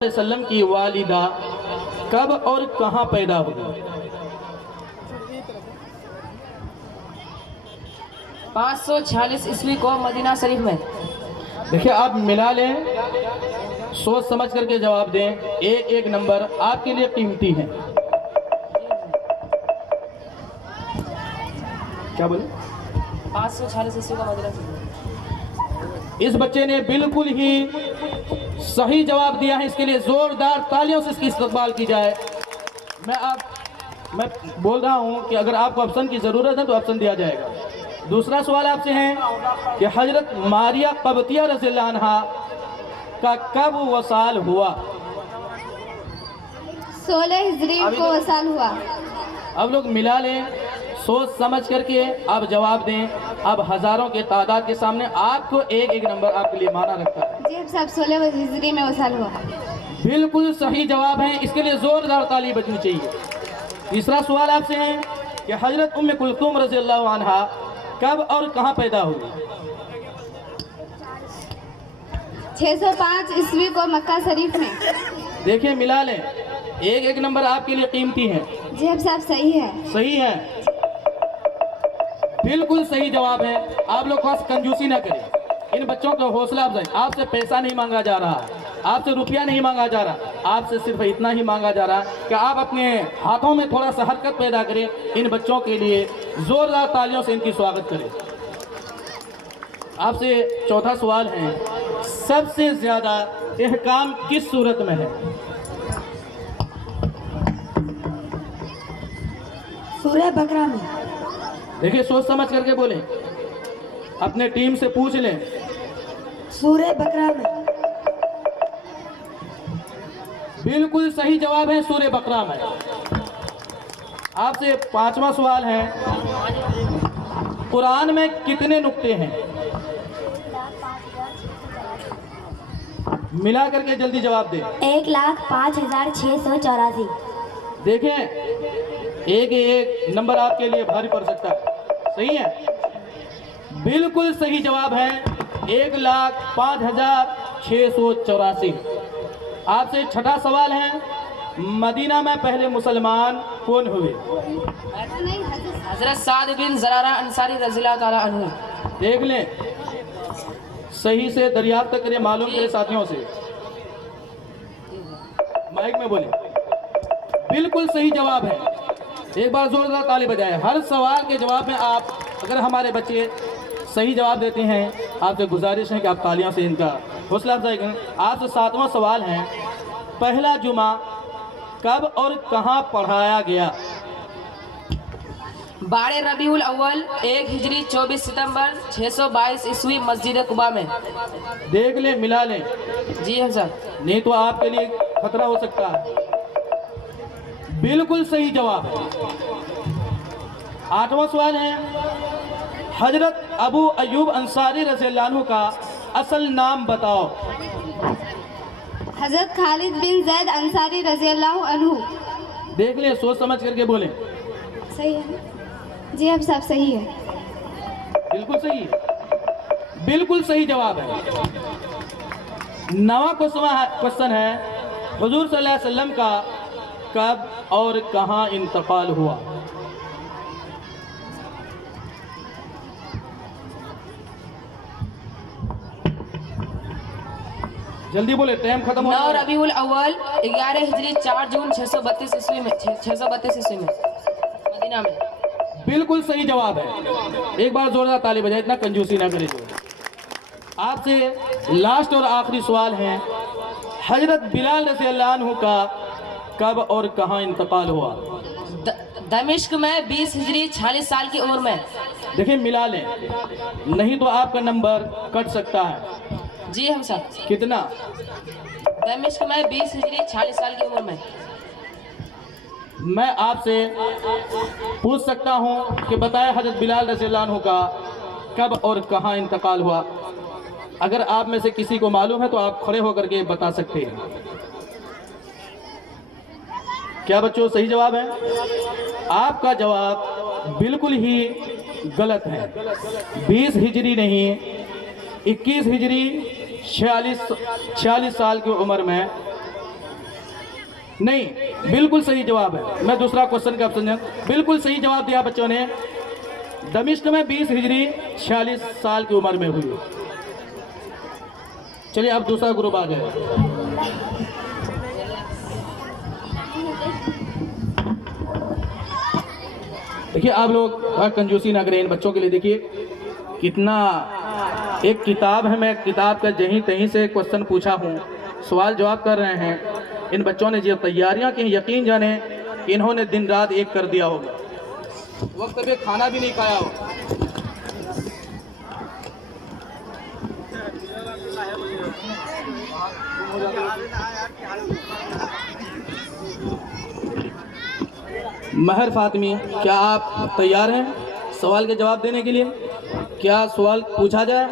वसल्लम की वालिदा कब और कहाँ पैदा हुई? 546 ईस्वी को मदीना शरीफ में। देखिए, आप मिला लें, सोच समझ करके जवाब दें। एक एक नंबर आपके लिए कीमती है। क्या बोले? 546 ईस्वी को मदीना शरीफ में। इस बच्चे ने बिल्कुल ही सही जवाब दिया है। इसके लिए जोरदार तालियों से इसकी इस्तकबाल की जाए। मैं बोल रहा हूं कि अगर आपको ऑप्शन की जरूरत है तो ऑप्शन दिया जाएगा। दूसरा सवाल आपसे है कि हजरत मारिया क़ब्तिया रज़ियल्लाहु अन्हा का कब वसाल हुआ? 16 हिजरी को वसाल हुआ। अब लोग मिला लें, सोच समझ करके आप जवाब दें। अब हजारों के तादाद के सामने आपको एक एक नंबर आपके लिए माना रखता है। जी सब 16 हिजरी में वसाल हुआ। बिल्कुल सही जवाब है। इसके लिए जोरदार ताली बजनी चाहिए। तीसरा सवाल आपसे है कि हजरत उम्मे कुलसूम रज़ियल्लाहु अन्हा कब और कहाँ पैदा हुई? 605 ईस्वी को मक्का शरीफ में। देखिए, मिला लें, एक एक नंबर आपके लिए कीमती है। जी अब सब सही है। सही है, बिल्कुल सही जवाब है। आप लोग खास कंजूसी ना करें। इन बच्चों को हौसला अफजाई। आपसे पैसा नहीं मांगा जा रहा, आपसे रुपया नहीं मांगा जा रहा, आपसे सिर्फ इतना ही मांगा जा रहा कि आप अपने हाथों में थोड़ा सा हरकत पैदा करें। इन बच्चों के लिए जोरदार तालियों से इनकी स्वागत करें। आपसे चौथा सवाल है, सबसे ज्यादा इहकाम किस सूरत में है? सूरह बकरा में। देखिए, सोच समझ करके बोलें, अपने टीम से पूछ लें। सूरह बकरा में। बिल्कुल सही जवाब है, सूरह बकरा में। आपसे पांचवा सवाल है, कुरान में कितने नुक्ते हैं? मिला करके जल्दी जवाब दें। 1,05,684। देखें, एक एक नंबर आपके लिए भारी पड़ सकता है। सही है, बिल्कुल सही जवाब है 1,05,684। आपसे छठा सवाल है, मदीना में पहले मुसलमान कौन हुए? हजरत साद बिन ज़रारा अंसारी रज़ियल्लाहु ताला अन्हु। देख लें, सही से दरियाफ्त करें, मालूम करें साथियों से। माइक में बोले। बिल्कुल सही जवाब है। एक बार जोरदार ताली बजाएं। हर सवाल के जवाब में आप, अगर हमारे बच्चे सही जवाब देते हैं, आपसे गुजारिश है कि आप तालियों से इनका हौसला अफजाई करें। आपसे सातवां सवाल है, पहला जुमा कब और कहाँ पढ़ाया गया? 12 रबीउल अव्वल 1 हिजरी 24 सितंबर 622 ईस्वी मस्जिद कुबा में। देख लें, मिला लें, जी हाँ सर। नहीं तो आपके लिए खतरा हो सकता है। बिल्कुल सही जवाब है। आठवां सवाल है, हजरत अबू अयूब अंसारी रज़ियल्लाहु अन्हु का असल नाम बताओ। हजरत खालिद बिन जैद अंसारी रज़ियल्लाहु अन्हु। देख लें, सोच समझ करके बोलें। सही है। जी अब सब सही है। बिल्कुल सही है, बिल्कुल सही जवाब है। नवा क्वेश्चन है, हुजूर सल्लल्लाहु अलैहि वसल्लम का कब और कहाँ इंतकाल हुआ? जल्दी बोले, टाइम खत्म हो 9 रहा है। रबीउल अव्वल 11 हिजरी 4 जून 632 ईस्वी में, 632 ईस्वी में मदीना में। बिल्कुल सही जवाब है। एक बार जोरदार ताली बजाए, इतना कंजूसी ना करें। जो आपसे लास्ट और आखिरी सवाल है, हजरत बिलाल रज़ियल्लाहु अन्हु का कब और कहाँ इंतकाल हुआ? दमिश्क में 20 हिजरी 46 साल की उम्र में। देखिए, मिला लें, नहीं तो आपका नंबर कट सकता है। जी हम सर। कितना? दमिश्क में 20 हिजरी 46 साल की उम्र में। मैं आपसे पूछ सकता हूं कि बताएं, हजरत बिलाल रज़ियल्लाहु अन्हु का कब और कहाँ इंतकाल हुआ? अगर आप में से किसी को मालूम है तो आप खड़े होकर के बता सकते हैं। क्या बच्चों, सही जवाब है? आपका जवाब बिल्कुल ही गलत है। 20 हिजरी नहीं, 21 हिजरी 46 साल की उम्र में नहीं, बिल्कुल सही जवाब है। मैं दूसरा क्वेश्चन का ऑप्शन बिल्कुल सही जवाब दिया बच्चों ने। दमिश्क में 20 हिजरी 46 साल की उम्र में हुई। चलिए अब दूसरा ग्रुप आ जाए। देखिए आप लोग कंजूसी ना करें इन बच्चों के लिए। देखिए कितना एक किताब है, मैं किताब का जहीं तहीं से क्वेश्चन पूछा हूँ, सवाल जवाब कर रहे हैं। इन बच्चों ने जो तैयारियां की, यकीन जाने कि इन्होंने दिन रात एक कर दिया होगा, वक्त पे खाना भी नहीं खाया होगा। महर फातिमी, क्या आप तैयार हैं सवाल के जवाब देने के लिए? क्या सवाल पूछा जाए?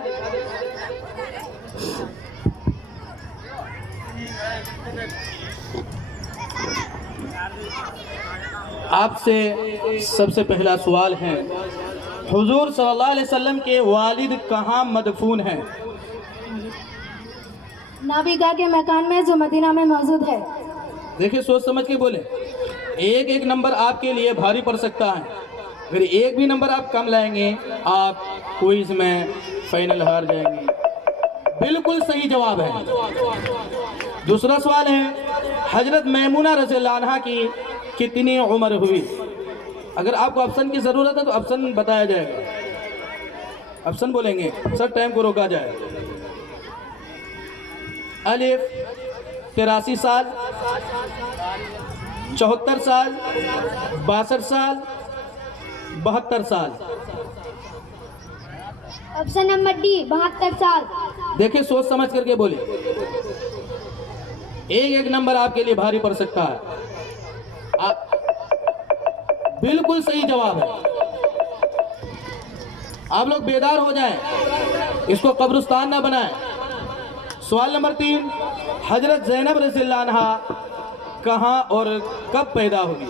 आपसे सबसे पहला सवाल है, हुजूर सल्लल्लाहु अलैहि वसल्लम के वालिद कहाँ मदफून हैं? नाबिगा के मकान में जो मदीना में मौजूद है। देखिए सोच समझ के बोले। एक एक नंबर आपके लिए भारी पड़ सकता है। अगर एक भी नंबर आप कम लाएंगे आप क्विज में फाइनल हार जाएंगे। बिल्कुल सही जवाब है। दूसरा सवाल है, हजरत मैमूना रज़ियल्लाहु अन्हा की कितनी उम्र हुई? अगर आपको ऑप्शन की ज़रूरत है तो ऑप्शन बताया जाएगा। ऑप्शन बोलेंगे सर, टाइम को रोका जाए। अलिफ 83 साल, 74 साल, 62 साल, 72 साल। ऑप्शन नंबर डी 72 साल। देखिए सोच समझ करके बोले। एक एक नंबर आपके लिए भारी पड़ सकता है। बिल्कुल सही जवाब है। आप लोग बेदार हो जाएं, इसको कब्रिस्तान ना बनाएं। सवाल नंबर 3, हजरत ज़ैनब रज़ियल्लाहु अन्हा कहाँ और कब पैदा हुई?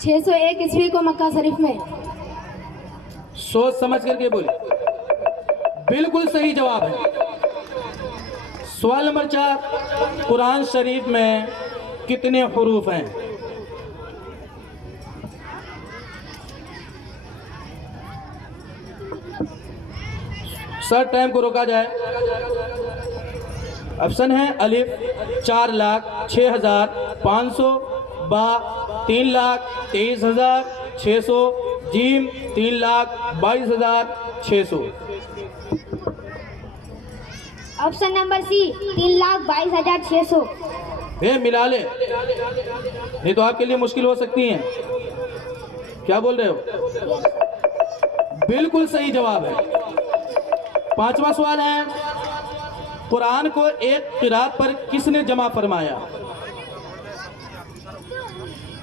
छः सौ एक ईस्वी को मक्का शरीफ में। सोच समझ करके बोले। बिल्कुल सही जवाब है। सवाल नंबर 4, कुरान शरीफ में कितने हुरूफ हैं? सर टाइम को रोका जाए। ऑप्शन है अलिफ 4,06,500, बा 3,23,600, जीम 3,22,600। Option number C 3,22,600। ये मिला ले, नहीं तो आपके लिए मुश्किल हो सकती है। क्या बोल रहे हो? बिल्कुल सही जवाब है। 5वां सवाल है, कुरान को एक क़िरात पर किसने जमा फरमाया?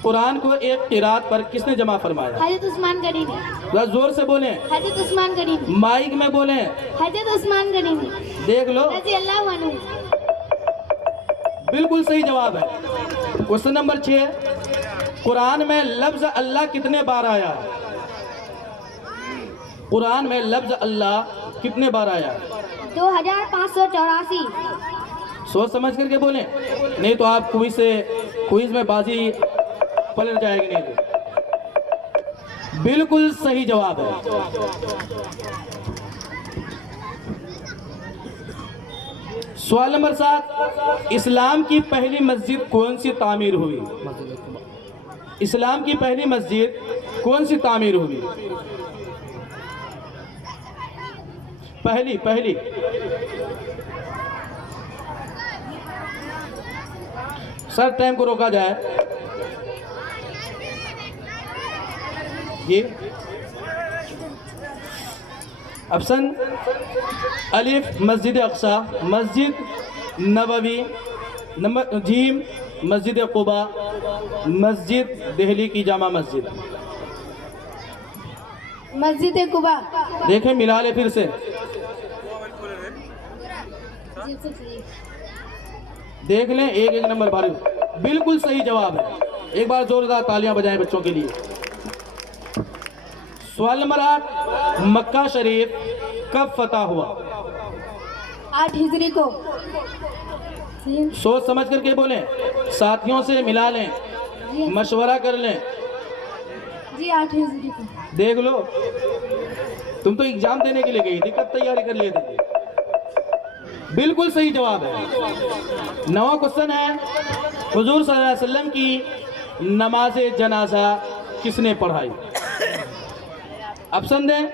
कुरान को एक क़िरात पर किसने जमा फरमाया? हजरत उस्मान गनी ने। जरा जोर से बोलें। हजरत उस्मान गनी ने। माइक में बोलें। हजरत उस्मान गनी ने। देख लो, रज़ियल्लाहु अन्हु। बिल्कुल सही जवाब है। क्वेश्चन नंबर 6, कुरान में लफ्ज अल्लाह कितने बार आया? कुरान में लफ्ज अल्लाह कितने बार आया? 2584। सोच समझ करके बोलें, नहीं तो आप क्विज में बाजी पलट जाएगी। नहीं तो बिल्कुल सही जवाब है। सवाल नंबर 7, इस्लाम की पहली मस्जिद कौन सी तामीर हुई? इस्लाम की पहली मस्जिद कौन सी तामीर हुई? पहली सर टाइम को रोका जाए। ये ऑप्शन अलिफ मस्जिद अक्सा, मस्जिद नबवी, नंबर जीम मस्जिद कुबा, मस्जिद दिल्ली की जामा मस्जिद। मस्जिद कुबा। देखें मिला ले फिर से। देख लें, एक एक नंबर भारी। बिल्कुल सही जवाब है। एक बार जोरदार तालियां बजाएं बच्चों के लिए। सवाल नंबर 8, मक्का शरीफ कब फतह हुआ? 8 हिजरी को। सोच समझ करके बोलें, साथियों से मिला लें, मशवरा कर लें। जी 8 हिजरी को। देख लो, तुम तो एग्जाम देने के लिए गई थी, कब तैयारी कर लिए थे? बिल्कुल सही जवाब है। 9वां क्वेश्चन है, हुजूर सल्लल्लाहु अलैहि वसल्लम की नमाज जनाजा किसने पढ़ाई? ऑप्शन दें,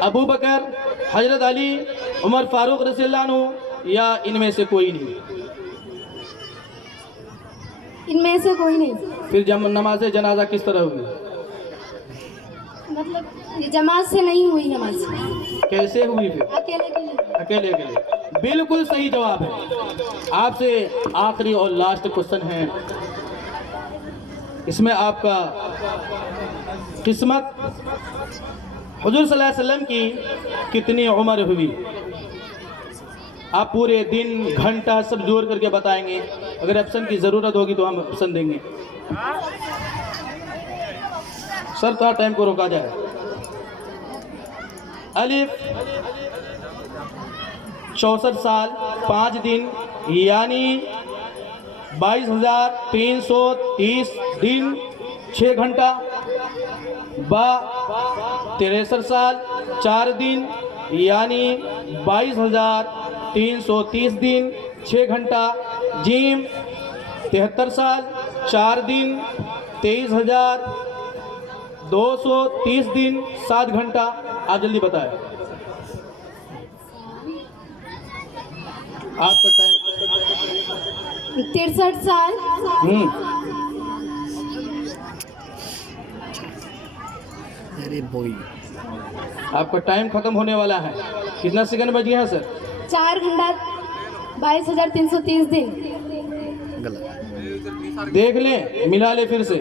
अबू बकर, हजरत अली, उमर फारूक रज़ियल्लाहु अन्हु या इनमें से कोई नहीं? इनमें से कोई नहीं। फिर नमाज जनाजा किस तरह हुई? मतलब ये जमात से नहीं हुई नमाज, कैसे हुई फिर? अकेले के लिए। अकेले अकेले। बिल्कुल सही जवाब है। आपसे आखिरी और लास्ट क्वेश्चन है, इसमें आपका किस्मत, हुजूर सल्लल्लाहु अलैहि वसल्लम की कितनी उम्र हुई? आप पूरे दिन घंटा सब जोड़ करके बताएंगे। अगर ऑप्शन की ज़रूरत होगी तो हम ऑप्शन देंगे। सर थोड़ा टाइम को रोका जाए। अलिफ 64 साल 5 दिन यानी 22,330 दिन 6 घंटा। बा 63 साल 4 दिन यानी 22,330 दिन 6 घंटा। जीम 73 साल 4 दिन 23,230 दिन 7 घंटा। आप जल्दी बताएं। आपका टाइम 63 साल। आपका टाइम खत्म होने वाला है। कितना सेकंड बच गया है सर? 4 घंटा 22,330 दिन। देख लें, मिला ले फिर से।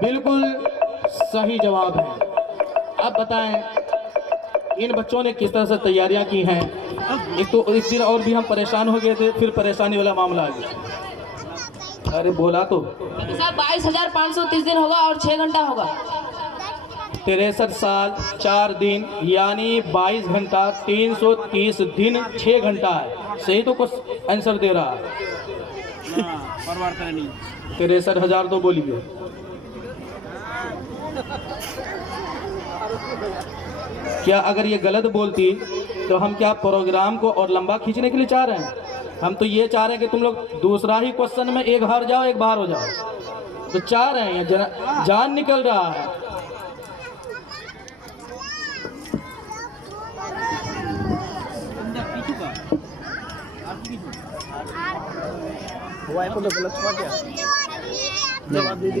बिल्कुल सही जवाब है। अब बताएं, इन बच्चों ने किस तरह से तैयारियां की हैं? एक तो इस दिन और भी हम परेशान हो गए थे, फिर परेशानी वाला मामला आ गया। अरे बोला तो साहब 22,530 दिन होगा और 6 घंटा होगा। 63 साल 4 दिन यानी 22 घंटा 330 दिन 6 घंटा है। सही तो कुछ आंसर दे रहा है। 63,000 तो बोलिए। क्या अगर ये गलत बोलती तो हम क्या प्रोग्राम को और लंबा खींचने के लिए चाह रहे हैं? हम तो ये चाह रहे हैं कि तुम लोग दूसरा ही क्वेश्चन में एक हार जाओ एक बाहर हो जाओ, तो चाह रहे हैं। जान निकल रहा है। वो आईफोन तो गलत हुआ क्या? जवाब दे दी।